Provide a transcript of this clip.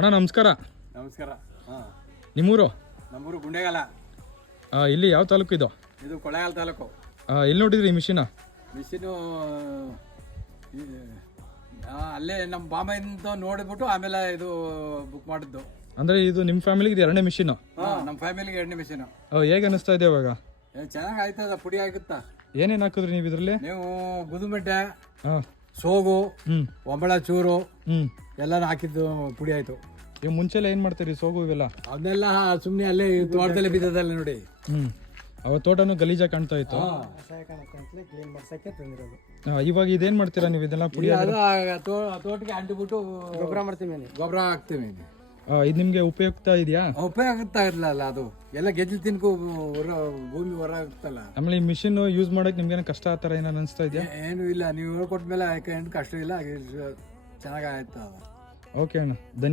ಅಣ್ಣ ನಮಸ್ಕಾರ. ನಮಸ್ಕಾರ. ಹಾಂ, ನಿಮ್ಮೂರು? ನಮ್ಮೂರು ಗುಂಡೇಗಾಲ. ಇಲ್ಲಿ ಯಾವ ತಾಲೂಕು ಇದು? ಇದು ಕೊಳ್ಳೇಗಾಲ ತಾಲೂಕು. ಎಲ್ಲಿ ನೋಡಿದ್ರಿ ಮಿಷಿನ? ಮಿಷಿನು ಅಲ್ಲೇ ನಮ್ಮ ಬಾಂಬೆಯಿಂದ ನೋಡಿಬಿಟ್ಟು ಆಮೇಲೆ ಇದು ಬುಕ್ ಮಾಡಿದ್ದು. ಅಂದರೆ ಇದು ನಿಮ್ಮ ಫ್ಯಾಮಿಲಿಗೆ ಇದು ಎರಡನೇ ಮಿಷಿನು? ಹಾಂ, ನಮ್ಮ ಫ್ಯಾಮಿಲಿಗೆ ಎರಡನೇ ಮಿಷಿನು. ಹೇಗೆ ಅನಿಸ್ತಾ ಇದೆ ಇವಾಗ? ಚೆನ್ನಾಗಿ ಆಯ್ತದ, ಪುಡಿ ಆಗುತ್ತಾ. ಏನೇನು ಹಾಕಿದ್ರಿ ನೀವು ಇದರಲ್ಲಿ? ನೀವು ಗುದುಮೆಡ್ಡೆ, ಹಾಂ, ಸೋಗು, ಹ್ಞೂ, ಒಂಬಳ ಚೂರು ಹ್ಞೂ, ಎಲ್ಲನೂ ಹಾಕಿದ್ದು ಪುಡಿ ಆಯಿತು. ಈಗ ಮುಂಚೆಲ್ಲ ಏನು ಮಾಡ್ತೀರಿ ಸೋಗು ಇವೆಲ್ಲ? ಅದನ್ನೆಲ್ಲ ಸುಮ್ಮನೆ ಅಲ್ಲೇ ತೋಟದಲ್ಲಿ ಬಿದ್ದದಲ್ಲ ನೋಡಿ. ಹ್ಞೂ, ಅವ ತೋಟನೂ ಗಲೀಜಾಗಿ ಕಾಣ್ತಾ ಇತ್ತು. ಇವಾಗ ಇದೇನು ಮಾಡ್ತೀರಾ ನೀವು ಇದೆಲ್ಲ ಪುಡಿ? ತೋಟಕ್ಕೆ ಅಂಟಿಬಿಟ್ಟು ಗೊಬ್ಬರ ಮಾಡ್ತೀವಿ, ಗೊಬ್ಬರ ಹಾಕ್ತೀವಿ. ಇದು ನಿಮಗೆ ಉಪಯುಕ್ತ ಇದೆಯಾ? ಉಪಯೋಗ ಇರಲ್ಲ, ಅದು ಎಲ್ಲ ಗೆಜ್ಜೆ ತಿನ್ಕೊ ಭೂಮಿ ಹೊರ ಆಗುತ್ತಲ್ಲ. ಆಮೇಲೆ ಈ ಮಿಷಿನ್ ಯೂಸ್ ಮಾಡೋಕೆ ನಿಮ್ಗೇನು ಕಷ್ಟ ಆ ಥರ ಏನಾರು ಅನಿಸ್ತಾ ಇದೆಯಾ? ಏನು ಇಲ್ಲ, ನೀವು ಹೇಳ್ಕೊಟ್ಮೇಲೆ ಏನು ಕಷ್ಟ ಇಲ್ಲ, ಚೆನ್ನಾಗಿ ಆಯ್ತು. ಓಕೆ ಅಣ್ಣ,